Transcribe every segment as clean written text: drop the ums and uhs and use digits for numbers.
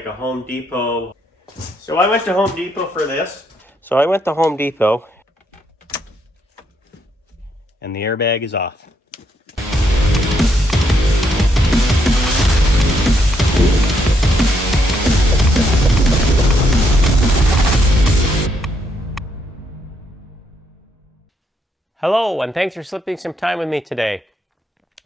like a Home Depot. So I went to Home Depot for this. So I went to Home Depot and the airbag is off. Hello, and thanks for slipping some time with me today.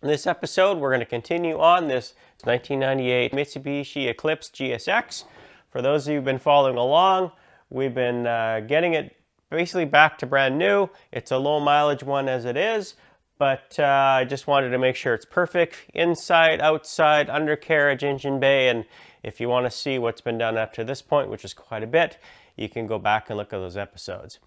In this episode, we're going to continue on this 1998 Mitsubishi Eclipse GSX. For those of you who've been following along, we've been getting it basically back to brand new. It's a low mileage one as it is, but I just wanted to make sure it's perfect inside, outside, undercarriage, engine bay, and if you want to see what's been done up to this point, which is quite a bit, you can go back and look at those episodes.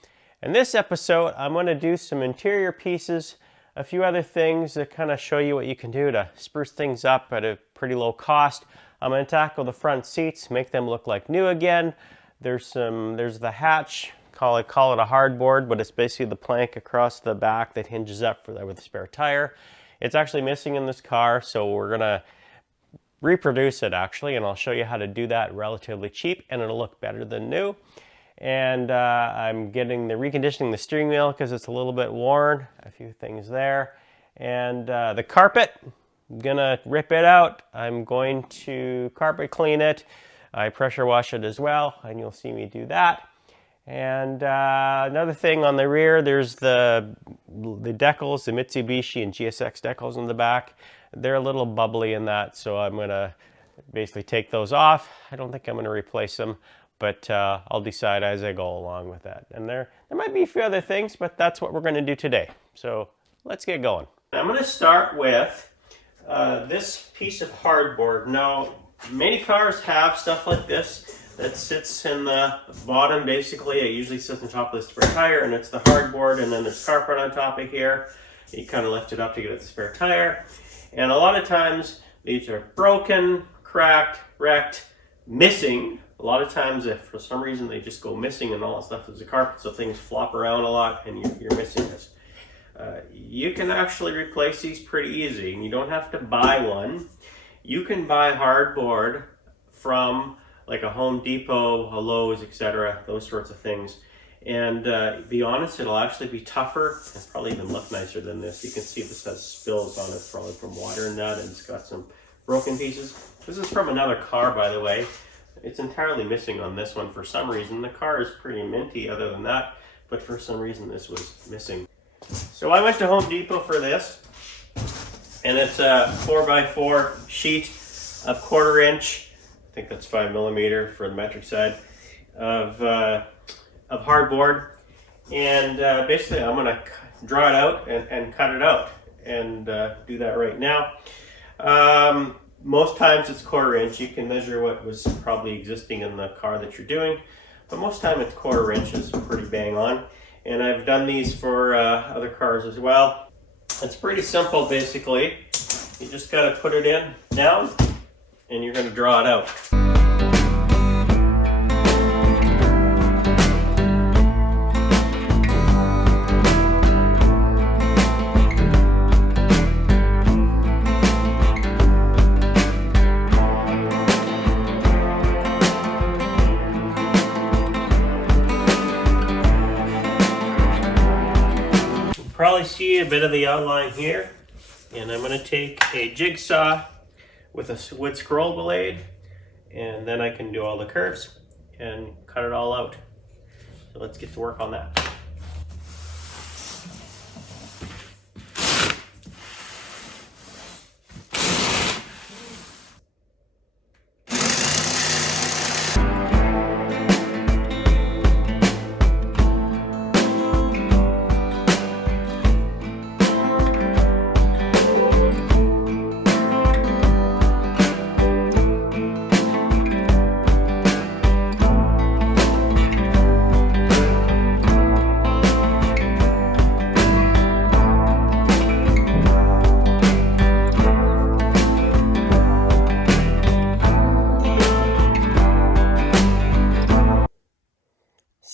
In this episode, I'm going to do some interior pieces, a few other things that kind of show you what you can do to spruce things up at a pretty low cost. I'm going to tackle the front seats, make them look like new again. There's the hatch, call it a hardboard, but it's basically the plank across the back that hinges up with a spare tire. It's actually missing in this car, so we're going to reproduce it actually, and I'll show you how to do that relatively cheap, and it'll look better than new. And I'm reconditioning the steering wheel because it's a little bit worn, a few things there. And the carpet, I'm gonna rip it out. I'm going to carpet clean it. I pressure wash it as well, and you'll see me do that. And another thing on the rear, there's the decals, the Mitsubishi and GSX decals in the back. They're a little bubbly in that, so I'm gonna basically take those off. I don't think I'm gonna replace them, but I'll decide as I go along with that. And there might be a few other things, but that's what we're going to do today. So let's get going. I'm going to start with this piece of hardboard. Now, many cars have stuff like this that sits in the bottom. Basically, it usually sits on top of the spare tire, and it's the hardboard, and then there's carpet on top of here. You kind of lift it up to get at the spare tire. And a lot of times, these are broken, cracked, wrecked, missing. A lot of times, if for some reason they just go missing and all that stuff is the carpet, so things flop around a lot and you're missing this. You can actually replace these pretty easy, and you don't have to buy one. You can buy hardboard from like a Home Depot, a Lowe's, etc., those sorts of things. And be honest, it'll actually be tougher and probably even look nicer than this. You can see this has spills on it, probably from water and that, and it's got some broken pieces. This is from another car, by the way. It's entirely missing on this one for some reason. The car is pretty minty other than that, but for some reason this was missing. So I went to Home Depot for this, and it's a 4x4 sheet of 1/4 inch, I think that's 5mm for the metric side, of hardboard. And basically I'm going to draw it out and cut it out, and do that right now. Most times it's 1/4 inch. You can measure what was probably existing in the car that you're doing, but most time it's 1/4 inch is pretty bang on. And I've done these for other cars as well. It's pretty simple basically. You just got to put it in down and you're going to draw it out. Probably see a bit of the outline here, and I'm going to take a jigsaw with a wood scroll blade, and then I can do all the curves and cut it all out. So let's get to work on that.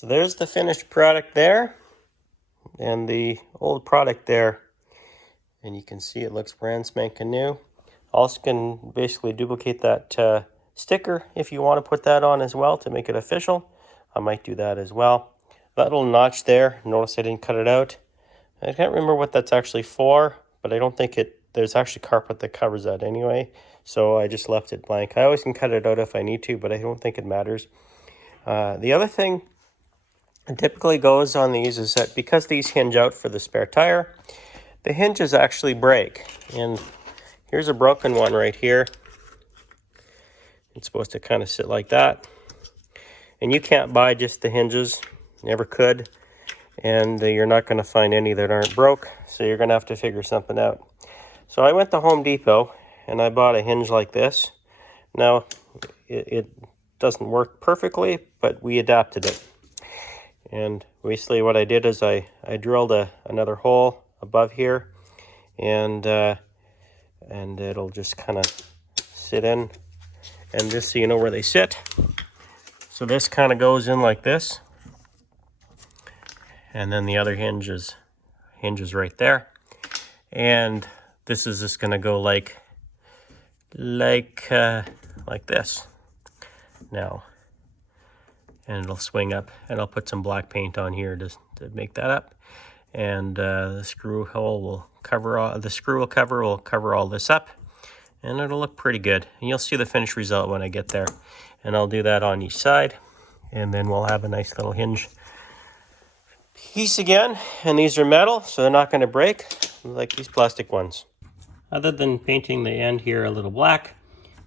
So there's the finished product there, and the old product there. And you can see it looks brand spanking new. Also can basically duplicate that sticker if you want to put that on as well to make it official. I might do that as well. That little notch there, notice I didn't cut it out. I can't remember what that's actually for, but I don't think there's actually carpet that covers that anyway, so I just left it blank. I always can cut it out if I need to, but I don't think it matters. The other thing that typically goes on these is that because these hinge out for the spare tire, the hinges actually break. And here's a broken one right here. It's supposed to kind of sit like that. And you can't buy just the hinges, never could. And you're not going to find any that aren't broke, so you're going to have to figure something out. So I went to Home Depot and I bought a hinge like this. Now, it doesn't work perfectly, but we adapted it. And basically what I did is I drilled another hole above here, and it'll just kind of sit in. And just so you know where they sit, so this kind of goes in like this. And then the other hinges right there, and this is just going to go like this now, and it'll swing up, and I'll put some black paint on here to make that up, and the screw hole will cover all all this up, and it'll look pretty good, and you'll see the finished result when I get there. And I'll do that on each side, and then we'll have a nice little hinge piece again. And these are metal, so they're not going to break like these plastic ones. Other than painting the end here a little black,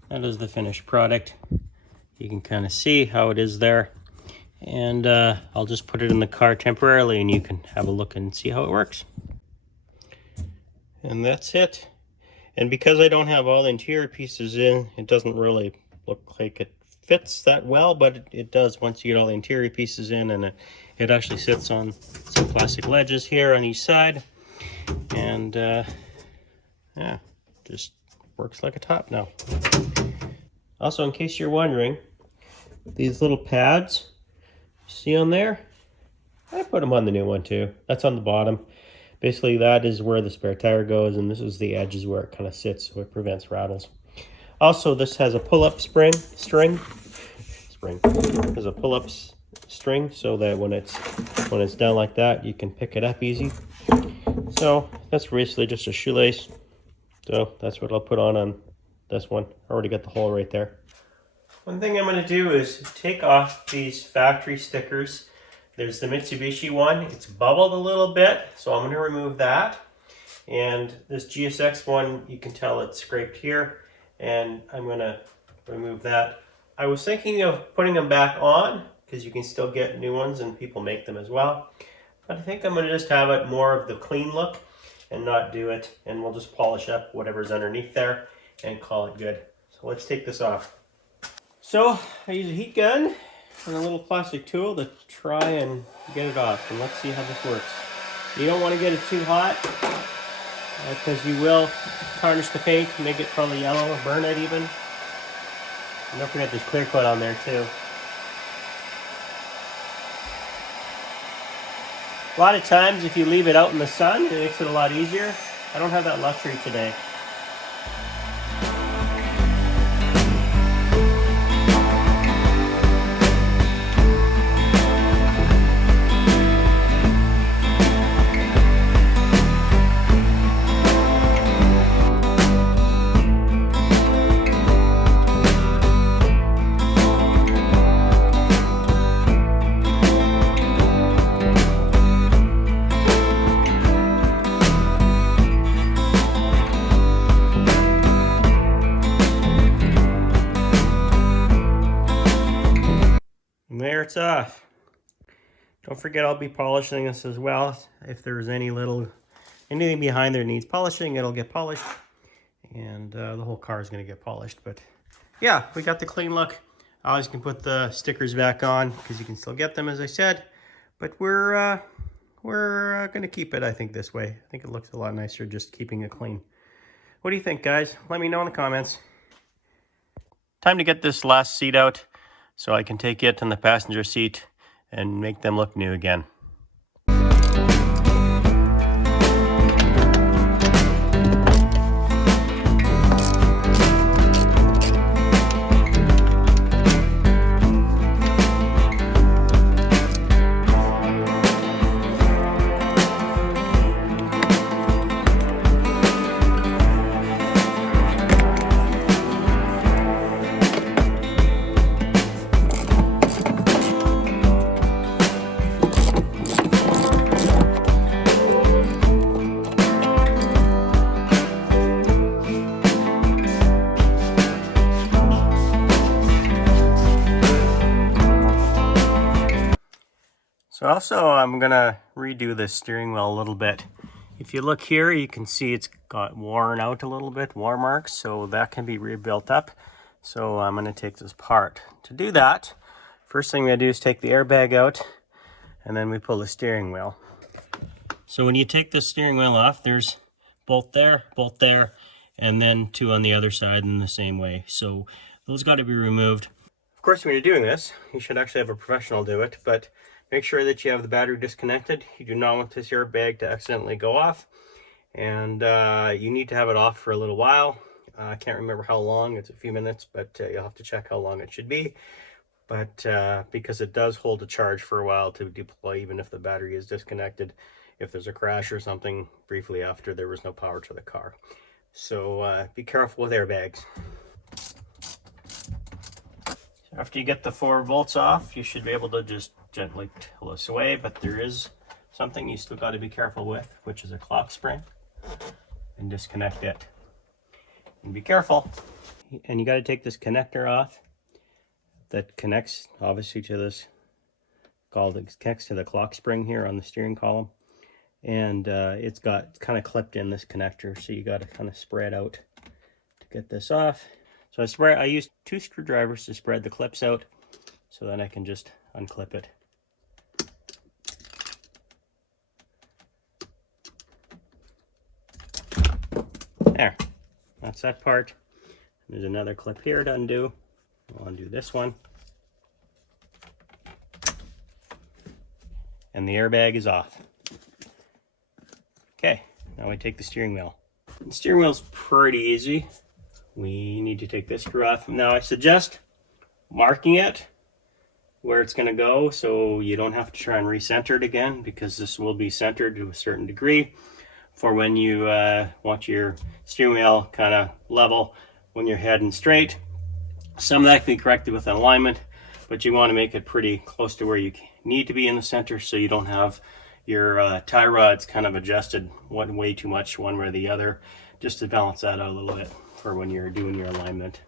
that is the finished product. You can kind of see how it is there. And I'll just put it in the car temporarily, and you can have a look and see how it works. And that's it. And because I don't have all the interior pieces in, it doesn't really look like it fits that well, but it does once you get all the interior pieces in, and it actually sits on some plastic ledges here on each side, and yeah, just works like a top now. Also, in case you're wondering, these little pads, see on there? I put them on the new one too. That's on the bottom. Basically, that is where the spare tire goes, and this is the edges where it kind of sits, so it prevents rattles. Also, this has a pull-up string. There's a pull-up string, so that when it's down like that, you can pick it up easy. So that's basically just a shoelace. So that's what I'll put on this one. I already got the hole right there. One thing I'm going to do is take off these factory stickers. There's the Mitsubishi one. It's bubbled a little bit, so I'm going to remove that. And this GSX one, you can tell it's scraped here, and I'm going to remove that. I was thinking of putting them back on, because you can still get new ones and people make them as well. But I think I'm going to just have it more of the clean look and not do it. And we'll just polish up whatever's underneath there and call it good. So let's take this off. So I use a heat gun and a little plastic tool to try and get it off. And let's see how this works. You don't want to get it too hot, because you will tarnish the paint, make it probably yellow or burn it even. And don't forget there's clear coat on there too. A lot of times if you leave it out in the sun, it makes it a lot easier. I don't have that luxury today. There it's off. Don't forget I'll be polishing this as well. If there's anything behind there needs polishing, it'll get polished. And the whole car is going to get polished. But yeah, we got the clean look. I always can put the stickers back on because you can still get them, as I said. But we're going to keep it, I think, this way. I think it looks a lot nicer just keeping it clean. What do you think, guys? Let me know in the comments. Time to get this last seat out, so I can take it in the passenger seat and make them look new again. So also I'm gonna redo the steering wheel a little bit. If you look here, you can see it's got worn out a little bit, war marks, so that can be rebuilt up. So I'm gonna take this apart. To do that, first thing we gotta do is take the airbag out, and then we pull the steering wheel. So when you take the steering wheel off, there's bolt there, and then two on the other side in the same way. So those got to be removed. Of course, when you're doing this, you should actually have a professional do it, but make sure that you have the battery disconnected. You do not want this airbag to accidentally go off, and you need to have it off for a little while. I can't remember how long, it's a few minutes, but you'll have to check how long it should be. But because it does hold a charge for a while to deploy, even if the battery is disconnected, if there's a crash or something briefly after there was no power to the car. So be careful with airbags. After you get the 4 bolts off, you should be able to just gently pull this away, but there is something you still got to be careful with, which is a clock spring, and disconnect it. And be careful. And you got to take this connector off that connects obviously to this, connects to the clock spring here on the steering column. And it's kind of clipped in this connector, so you got to kind of spread out to get this off. So I used 2 screwdrivers to spread the clips out, so then I can just unclip it. There, that's that part. There's another clip here to undo. I'll undo this one. And the airbag is off. Okay, now we take the steering wheel. The steering wheel's pretty easy. We need to take this screw off. Now I suggest marking it where it's going to go, so you don't have to try and recenter it again, because this will be centered to a certain degree for when you want your steering wheel kind of level when you're heading straight. Some of that can be corrected with an alignment, but you want to make it pretty close to where you need to be in the center, so you don't have your tie rods kind of adjusted way too much one way or the other, just to balance that out a little bit for when you're doing your alignment.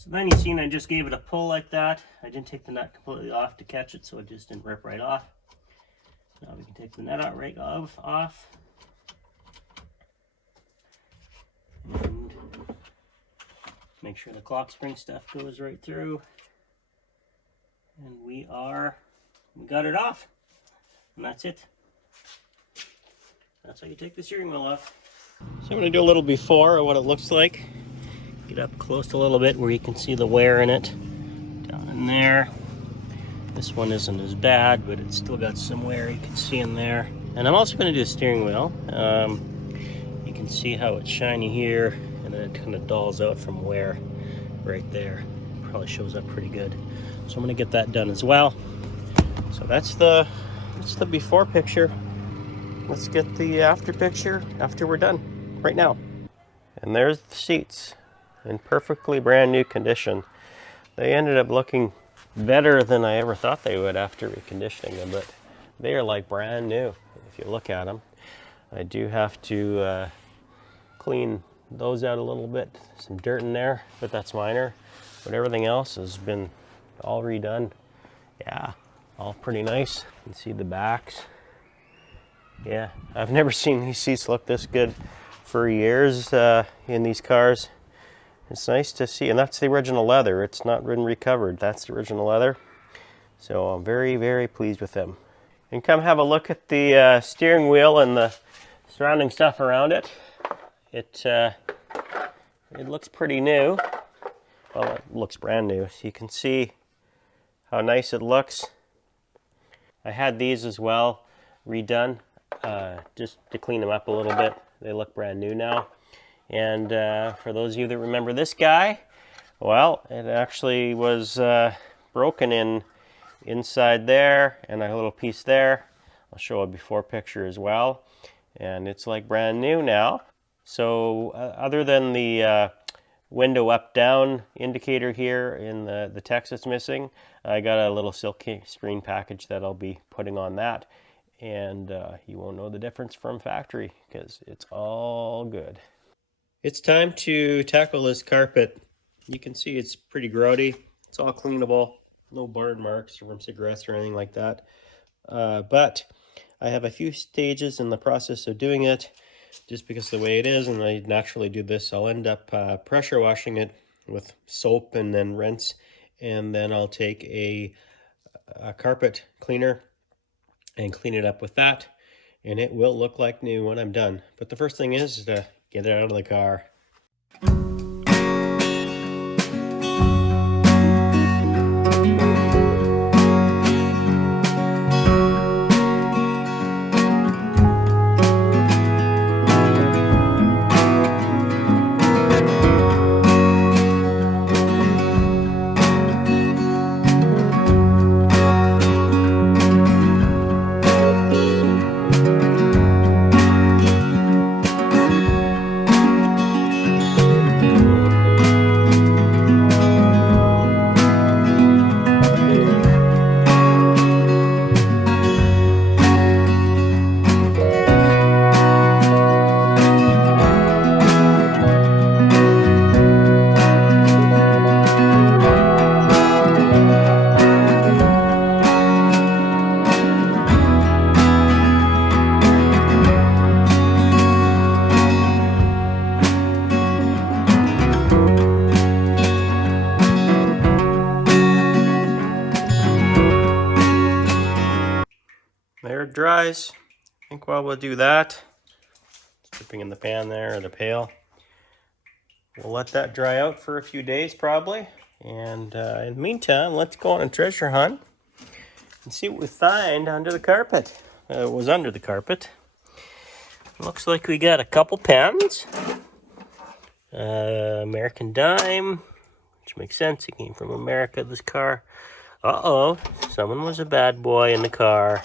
So then you've seen I just gave it a pull like that. I didn't take the nut completely off to catch it, so it just didn't rip right off. Now we can take the nut out right off. And make sure the clock spring stuff goes right through. And we got it off. And that's it. That's how you take the steering wheel off. So I'm going to do a little before of what it looks like. Get up close a little bit where you can see the wear in it. Down in there. This one isn't as bad, but it's still got some wear you can see in there. And I'm also going to do a steering wheel. You can see how it's shiny here, and then it kind of dulls out from wear right there. Probably shows up pretty good. So I'm going to get that done as well. So that's the before picture. Let's get the after picture after we're done right now. And there's the seats in perfectly brand new condition. They ended up looking better than I ever thought they would after reconditioning them, but they are like brand new if you look at them. I do have to clean those out a little bit. Some dirt in there, but that's minor. But everything else has been all redone. Yeah, all pretty nice. You can see the backs. Yeah, I've never seen these seats look this good for years in these cars. It's nice to see, and that's the original leather. It's not been recovered. That's the original leather. So I'm very, very pleased with them. And come have a look at the steering wheel and the surrounding stuff around it. It looks pretty new. Well, it looks brand new. So you can see how nice it looks. I had these as well redone just to clean them up a little bit. They look brand new now. And for those of you that remember this guy, well, it actually was broken inside there and a little piece there. I'll show a before picture as well. And it's like brand new now. So other than the window up-down indicator here in the text that's missing, I got a little silk screen package that I'll be putting on that. And you won't know the difference from factory because it's all good. It's time to tackle this carpet. You can see it's pretty grody. It's all cleanable. No burn marks from cigarettes or anything like that. But I have a few stages in the process of doing it just because of the way it is, and I naturally do this. I'll end up pressure washing it with soap and then rinse, and then I'll take a carpet cleaner and clean it up with that, and it will look like new when I'm done. But the first thing is to get it out of the car. There it dries. I think while we'll do that, it's dripping in the pan there, or the pail. We'll let that dry out for a few days probably. And in the meantime, let's go on a treasure hunt and see what we find under the carpet. It was under the carpet. Looks like we got a couple pens. American dime, which makes sense. It came from America, this car. Uh-oh, someone was a bad boy in the car.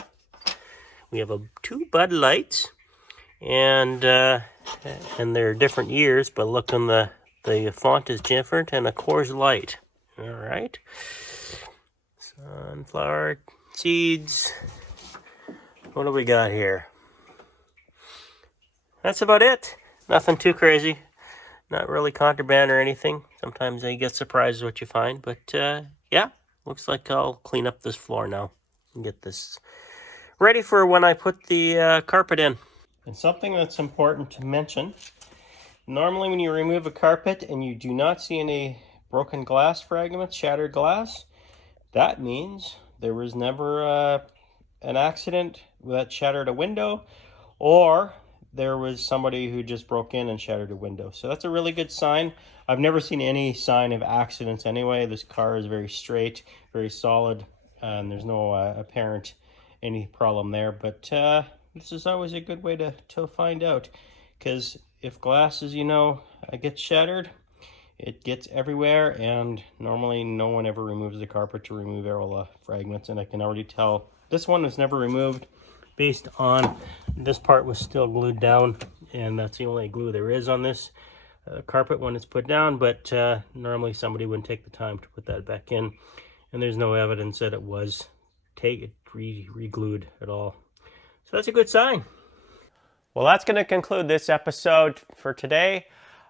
We have two Bud Lights, and they're different years, but look, on the font is different, and a Coors Light. All right. Sunflower seeds. What do we got here? That's about it. Nothing too crazy. Not really contraband or anything. Sometimes you get surprised what you find, but yeah, looks like I'll clean up this floor now and get this ready for when I put the carpet in. And something that's important to mention, normally when you remove a carpet and you do not see any broken glass fragments, shattered glass, that means there was never an accident that shattered a window, or there was somebody who just broke in and shattered a window. So that's a really good sign. I've never seen any sign of accidents anyway. This car is very straight, very solid, and there's no apparent any problem there. But this is always a good way to find out, because if glass, as you know, gets shattered, it gets everywhere, and normally no one ever removes the carpet to remove all the fragments. And I can already tell this one was never removed based on this part was still glued down, and that's the only glue there is on this carpet when it's put down. But normally somebody wouldn't take the time to put that back in, and there's no evidence that it was re-glued at all. So that's a good sign. Well, that's going to conclude this episode for today.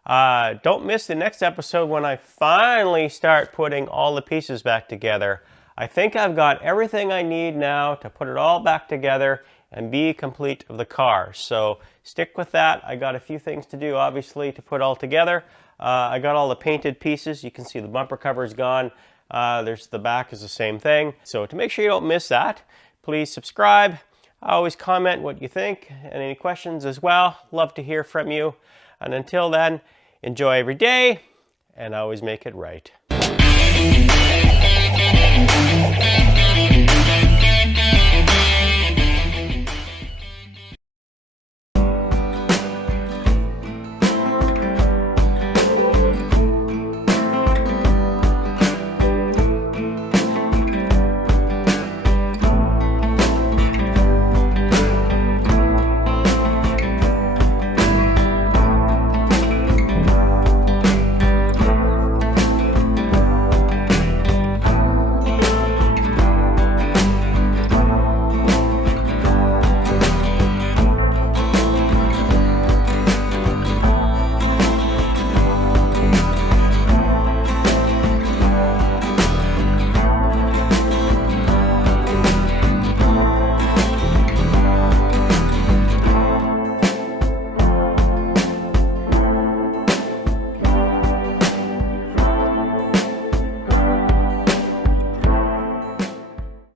Don't miss the next episode when I finally start putting all the pieces back together. I think I've got everything I need now to put it all back together and be complete of the car. So stick with that. I got a few things to do, obviously, to put all together. I got all the painted pieces. You can see the bumper cover is gone. There's the back is the same thing. So to make sure you don't miss that, please subscribe. Always comment what you think and any questions as well. Love to hear from you. And until then, enjoy every day and always make it right.